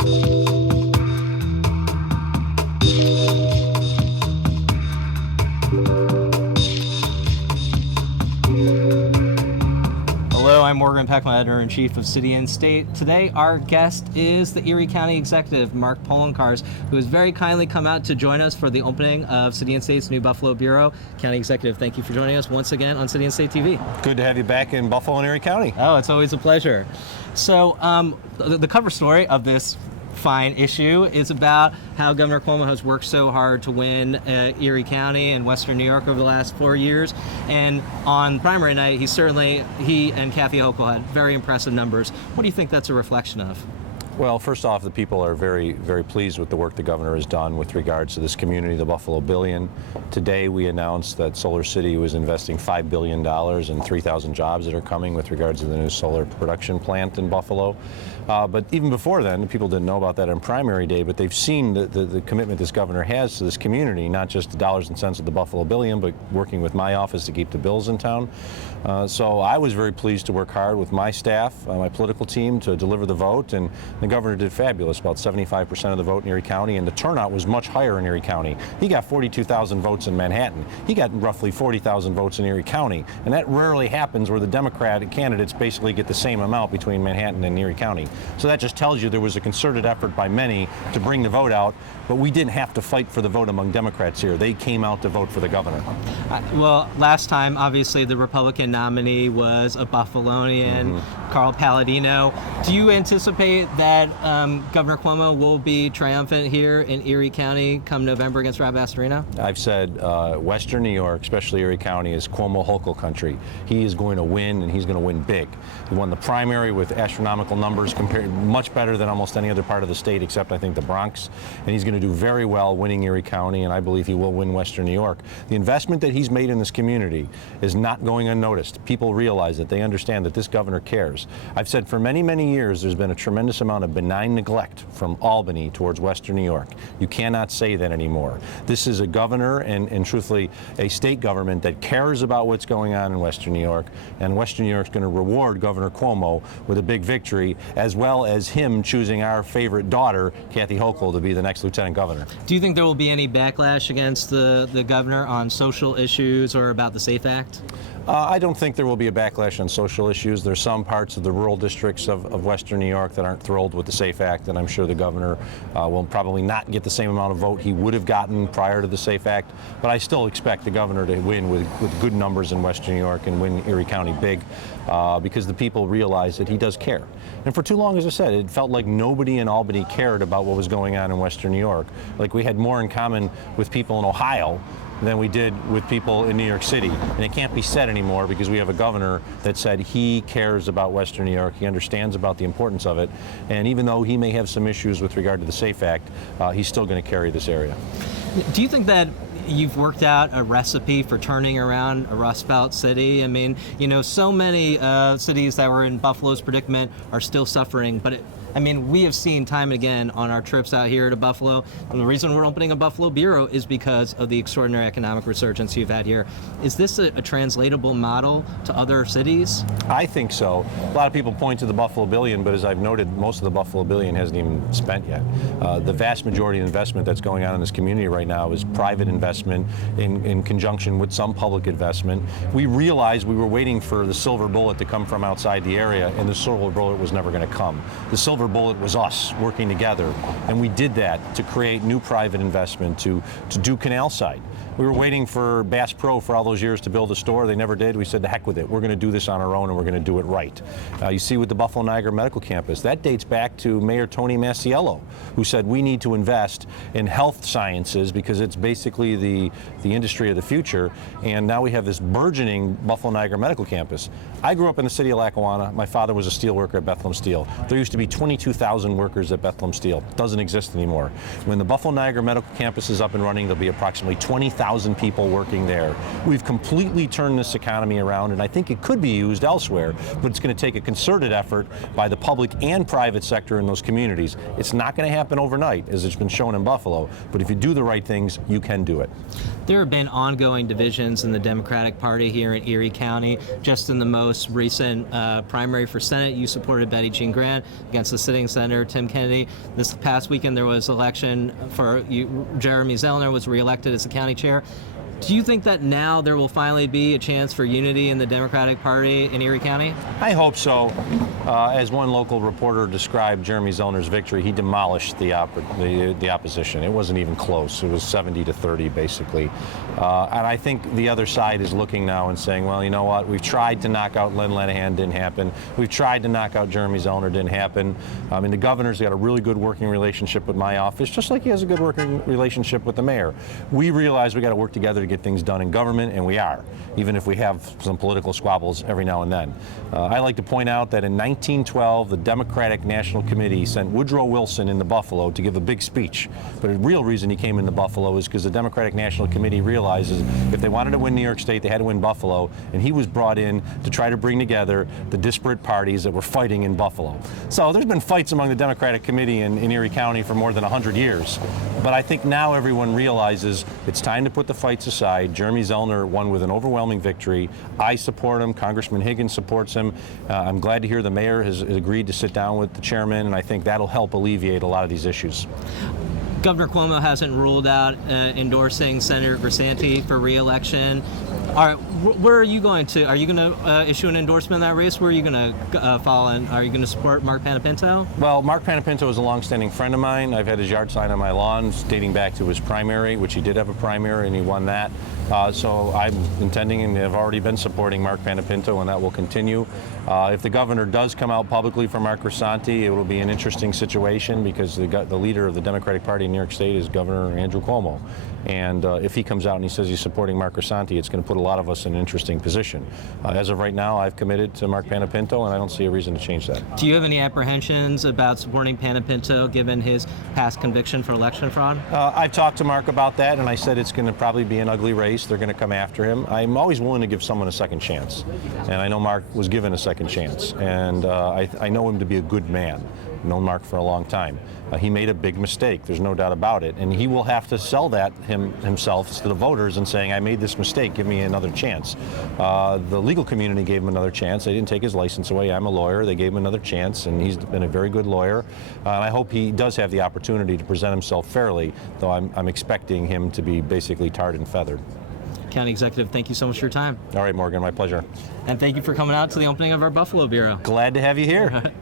Hello, I'm Morgan Pehme, Editor-in-Chief of City and State. Today, our guest is the Erie County Executive, Mark Poloncarz, who has very kindly come out to join us for the opening of City and State's new Buffalo Bureau. County Executive, thank you for joining us once again on City and State TV. Good to have you back in Buffalo and Erie County. Oh, it's always a pleasure. So, the cover story of this fine issue is about how Governor Cuomo has worked so hard to win Erie County and Western New York over the last 4 years. And on primary night, he and Kathy Hochul had very impressive numbers. What do you think that's a reflection of? Well, first off, the people are very, very pleased with the work the governor has done with regards to this community, the Buffalo Billion. Today, we announced that Solar City was investing $5 billion and 3,000 jobs that are coming with regards to the new solar production plant in Buffalo. But even before then, people didn't know about that on primary day, but they've seen the commitment this governor has to this community, not just the dollars and cents of the Buffalo Billion, but working with my office to keep the bills in town. So I was very pleased to work hard with my staff, my political team, to deliver the vote, and the governor did fabulous, about 75% of the vote in Erie County, and the turnout was much higher in Erie County. He got 42,000 votes in Manhattan. He got roughly 40,000 votes in Erie County, and that rarely happens where the Democratic candidates basically get the same amount between Manhattan and Erie County. So that just tells you there was a concerted effort by many to bring the vote out, but we didn't have to fight for the vote among Democrats here. They came out to vote for the governor. Well, last time, obviously, the Republican nominee was a Buffalonian, Carl Palladino. Do you anticipate that Governor Cuomo will be triumphant here in Erie County come November against Rob Astorino? I've said Western New York, especially Erie County, is Cuomo Hochul country. He is going to win, and he's going to win big. He won the primary with astronomical numbers, compared much better than almost any other part of the state, except I think the Bronx. And he's going to do very well winning Erie County, and I believe he will win Western New York. The investment that he's made in this community is not going unnoticed. People realize that. They understand that this governor cares. I've said for many, many years there's been a tremendous amount of benign neglect from Albany towards Western New York. You cannot say that anymore. This is a governor and truthfully a state government that cares about what's going on in Western New York, and Western New York's going to reward Governor Cuomo with a big victory, as well as him choosing our favorite daughter, Kathy Hochul, to be the next lieutenant governor. Do you think there will be any backlash against the governor on social issues or about the SAFE Act? I don't think there will be a backlash on social issues. There's some parts of the rural districts of Western New York that aren't thrilled with the SAFE Act, and I'm sure the governor will probably not get the same amount of vote he would have gotten prior to the SAFE Act. But I still expect the governor to win with good numbers in Western New York and win Erie County big because the people realize that he does care. And for too long, as I said, it felt like nobody in Albany cared about what was going on in Western New York. Like we had more in common with people in Ohio than we did with people in New York City. And it can't be said anymore because we have a governor that said he cares about Western New York, he understands about the importance of it, and even though he may have some issues with regard to the SAFE Act, he's still going to carry this area. Do you think that you've worked out a recipe for turning around a Rust Belt city? I mean, you know, so many cities that were in Buffalo's predicament are still suffering, but we have seen time and again on our trips out here to Buffalo, and the reason we're opening a Buffalo Bureau is because of the extraordinary economic resurgence you've had here. Is this a translatable model to other cities? I think so. A lot of people point to the Buffalo Billion, but as I've noted, most of the Buffalo Billion hasn't even spent yet. The vast majority of investment that's going on in this community right now is private investment in conjunction with some public investment. We realized we were waiting for the silver bullet to come from outside the area, and the silver bullet was never going to come. The silver bullet was us working together, and we did that to create new private investment to do canal side. We were waiting for Bass Pro for all those years to build a store. They never did. We said, to heck with it. We're going to do this on our own, and we're going to do it right. You see with the Buffalo Niagara Medical Campus, that dates back to Mayor Tony Masiello, who said we need to invest in health sciences because it's basically the industry of the future. And now we have this burgeoning Buffalo Niagara Medical Campus. I grew up in the city of Lackawanna. My father was a steel worker at Bethlehem Steel. There used to be 22,000 workers at Bethlehem Steel. It doesn't exist anymore. When the Buffalo Niagara Medical Campus is up and running, there'll be approximately 20,000 people working there. We've completely turned this economy around, and I think it could be used elsewhere, but it's going to take a concerted effort by the public and private sector in those communities. It's not going to happen overnight, as it's been shown in Buffalo, but if you do the right things, you can do it. There have been ongoing divisions in the Democratic Party here in Erie County. Just in the most recent primary for Senate, you supported Betty Jean Grant against the sitting senator, Tim Kennedy. This past weekend there was election for Jeremy Zellner was reelected as the county chair. Do you think that now there will finally be a chance for unity in the Democratic Party in Erie County? I hope so. As one local reporter described Jeremy Zellner's victory, he demolished the opposition. It wasn't even close. It was 70-30, basically. And I think the other side is looking now and saying, well, you know what? We've tried to knock out Len Lenahan, didn't happen. We've tried to knock out Jeremy Zellner, didn't happen. I mean, the governor's got a really good working relationship with my office, just like he has a good working relationship with the mayor. We realize we got to work together to get things done in government, and we are, even if we have some political squabbles every now and then. I like to point out that in 1912, the Democratic National Committee sent Woodrow Wilson into Buffalo to give a big speech. But the real reason he came into Buffalo is because the Democratic National Committee realizes if they wanted to win New York State, they had to win Buffalo, and he was brought in to try to bring together the disparate parties that were fighting in Buffalo. So there's been fights among the Democratic Committee in Erie County for more than 100 years. But I think now everyone realizes it's time to put the fights aside. Jeremy Zellner won with an overwhelming victory. I support him. Congressman Higgins supports him. I'm glad to hear the mayor has agreed to sit down with the chairman, and I think that'll help alleviate a lot of these issues. Governor Cuomo hasn't ruled out endorsing Senator Grisanti for re-election. All right, where are you going to? Are you going to issue an endorsement in that race? Where are you going to follow? Are you going to support Mark Panepinto? Well, Mark Panepinto is a longstanding friend of mine. I've had his yard sign on my lawn dating back to his primary, which he did have a primary, and he won that. So I'm intending and have already been supporting Mark Panepinto, and that will continue. If the governor does come out publicly for Mark Grisanti, it will be an interesting situation because the leader of the Democratic Party in New York State is Governor Andrew Cuomo. And if he comes out and he says he's supporting Mark Grisanti, it's going to put a lot of us in an interesting position. As of right now, I've committed to Mark Panepinto, and I don't see a reason to change that. Do you have any apprehensions about supporting Panepinto given his past conviction for election fraud? I've talked to Mark about that, and I said it's going to probably be an ugly race. They're going to come after him. I'm always willing to give someone a second chance, and I know Mark was given a second chance, and I know him to be a good man. I've known Mark for a long time. He made a big mistake, there's no doubt about it, and he will have to sell that himself to the voters and saying, I made this mistake, give me another chance. The legal community gave him another chance. They didn't take his license away. I'm a lawyer. They gave him another chance, and he's been a very good lawyer. And I hope he does have the opportunity to present himself fairly, though I'm expecting him to be basically tarred and feathered. County Executive, thank you so much for your time. All right, Morgan, my pleasure. And thank you for coming out to the opening of our Buffalo Bureau. Glad to have you here.